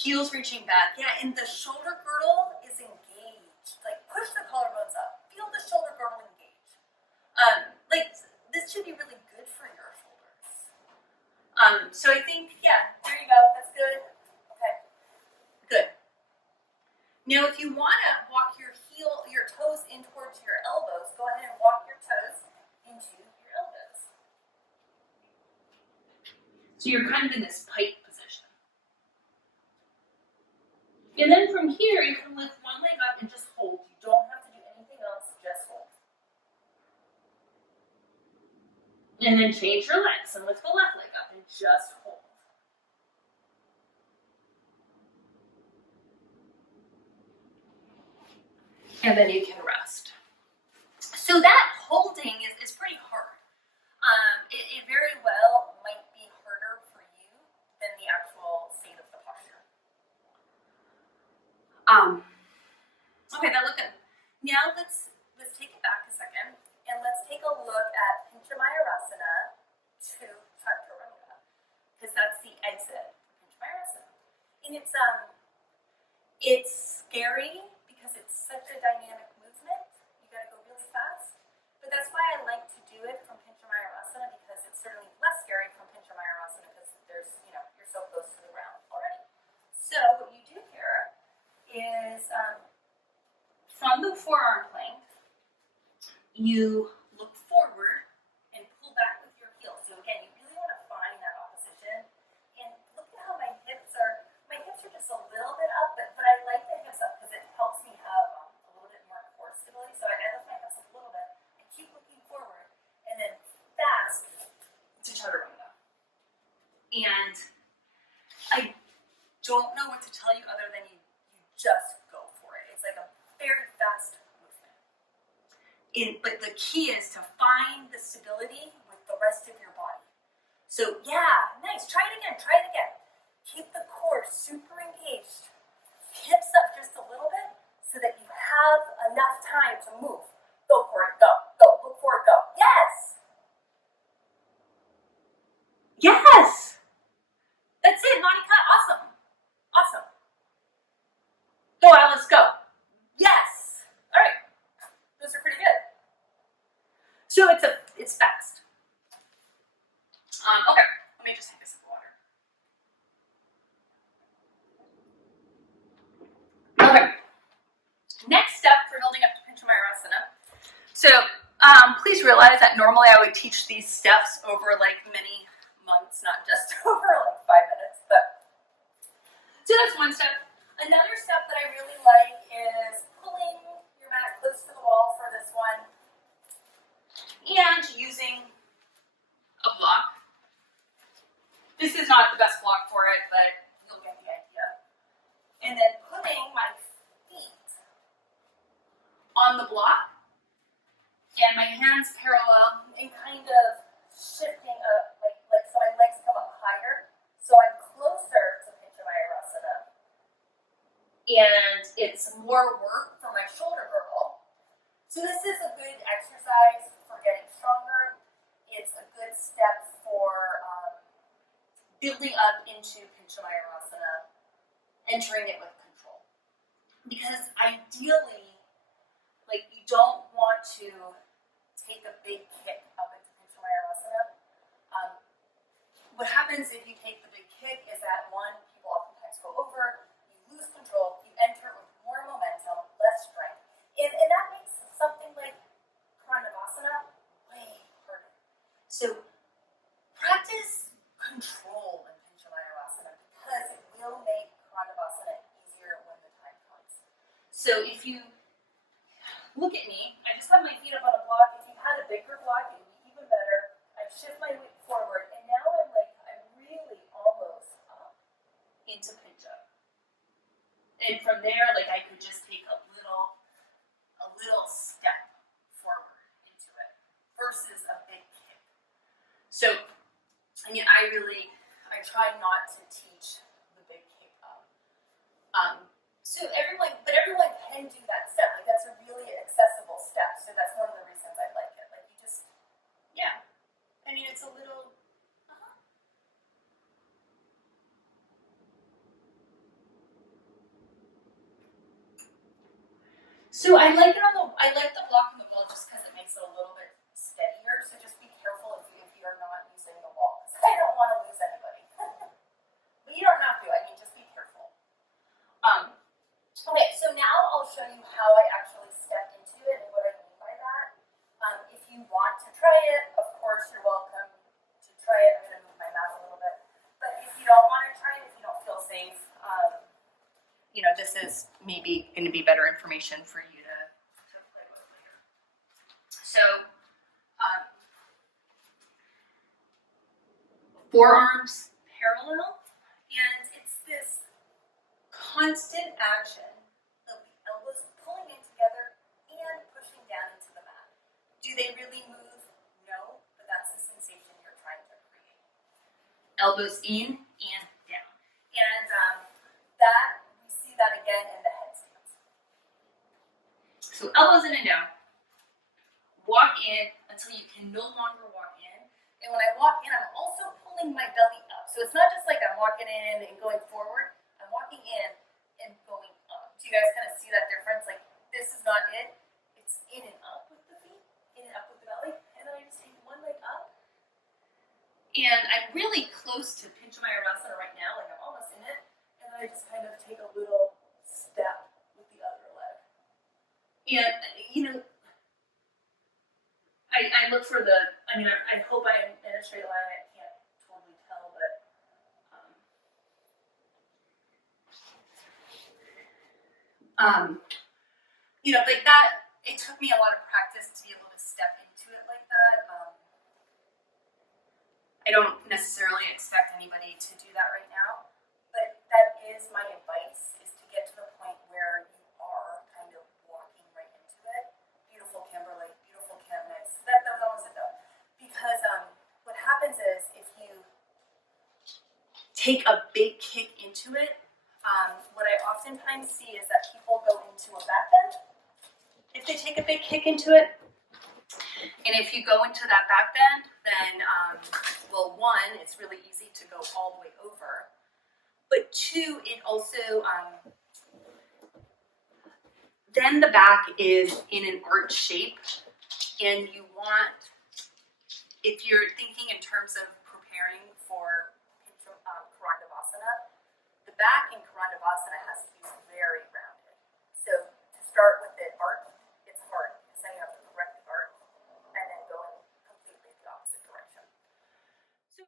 Heels reaching back. Yeah, and the shoulder girdle is engaged. Like, push the collarbones up. Feel the shoulder girdle engaged. Like, this should be really good for your shoulders. So I think, yeah, there you go. That's good. Okay, good. Now, if you want to walk your toes in towards your elbows, go ahead and walk your toes into your elbows. So you're kind of in this pike position. And then from here, you can lift one leg up and just hold. You don't have to do anything else, just hold. And then change your legs and lift the left leg up and just hold. And then you can rest. So that holding is pretty hard. It very well might be harder for you than the actual state of the posture. Okay, that looked good. Now let's take it back a second and let's take a look at Pincha Mayurasana to Chaturanga, because that's the exit for Pincha Mayurasana. And it's scary because it's such a dynamic movement. You gotta go really fast. But that's why I like to do it from Pincha Mayurasana, because it's certainly less scary from Pincha Mayurasana because there's, you're so close to the ground already. So what you do here is from the forearm plank, you look forward and pull back with your heels. So again, you really want to find that opposition. And look at how my hips are just a little bit up, but I like the hips up because it helps me have a little bit more core stability. So I lift my hips up a little bit and keep looking forward, and then fast to chaturanga. And I don't know what to tell you other than you just go for it. It's like a very fast movement. But the key is to find the stability with the rest of your body. So yeah, nice. Try it again. Keep the core super engaged. Hips up just a little bit so that you have enough time to move. Go for it. Go. Look for it. Go. Yes. Yes. That's it, Monica. Awesome. Go, Alice, go. Yes. All right. Those are pretty good. So it's fast. Okay. Let me just take a sip of water. Okay. Next step for building up to Pincha Mayurasana. So please realize that normally I would teach these steps over like many months, not just over like 5 minutes. But so that's one step. Another step that I really like is pulling your mat close to the wall for this one and using a block. This is not the best block for it, but you'll get the idea. And then putting my feet on the block and my hands parallel and kind of shifting up, like so my legs come up higher. So I'm closer to Pincha Mayurasana. And it's more work for my shoulder girdle. So this is a good exercise for getting stronger. It's a good step for building up into Pincha Mayurasana, entering it with control. Because ideally, like, you don't want to take a big kick up into Pincha Mayurasana. What happens if you take the big kick is that one, people oftentimes go over, you lose control, you enter with more momentum, less strength, and that makes something like Pranavasana way harder. So practice control in Pincha Mayurasana because it will make Pranavasana easier when the time comes. So if you look at me, I just have my feet up on a block. If you had a bigger block, it would be even better. I shift my weight forward, and now I'm really almost up into Pincha. And from there, like, I could just take a little step forward into it versus a big kick. So, I mean, I try not to teach the big kick up. So everyone can do that step. Like, that's a really accessible step. So that's one of the reasons I like it. Like, you just, yeah. I mean, it's a little, So I like the block on the wall just because it makes it a little bit steadier. So just be careful if you're not using the wall. I don't want to lose anybody. But you don't have to. I mean, just be careful. Okay, so now I'll show you how I actually step into it and what I mean by that. If you want to try it, of course, you're welcome to try it. I'm going to move my mat a little bit. But if you don't want to try it, if you don't feel safe, this is maybe going to be better information for you to play with later. So, forearms parallel, and it's this constant action of the elbows pulling in together and pushing down into the mat. Do they really move? No, but that's the sensation you're trying to create. Elbows in and down. And that, we see that again in the headstands. So elbows in and down. Walk in until you can no longer walk in. And when I walk in, I'm also pulling my belly up. So it's not just like I'm walking in and going forward. I'm walking in and going up. Do you guys kind of see that difference? Like, this is not it. It's in and up with the feet, in and up with the belly. And then I just take one leg up. And I'm really close to Pincha Mayurasana right now. Like, I'm almost in it. And I just kind of take a little step with the other leg. And, I look for I hope I'm in a straight line. I can't totally tell, but like that, it took me a lot of practice to be able to step into it like that. I don't necessarily expect anybody to do that right now, but that is my advice, is to get to the point where you are kind of walking right into it. Beautiful, Kimberly. Beautiful, Kim. Nice. That was almost it though. Because what happens is if you take a big kick into it, what I oftentimes see is that people go into a back bend if they take a big kick into it. And if you go into that back bend, then, one, it's really easy to go all the way over. But two, it also, then the back is in an arch shape. And you want, if you're thinking in terms of preparing for Karandavasana, the back in Karandavasana has to be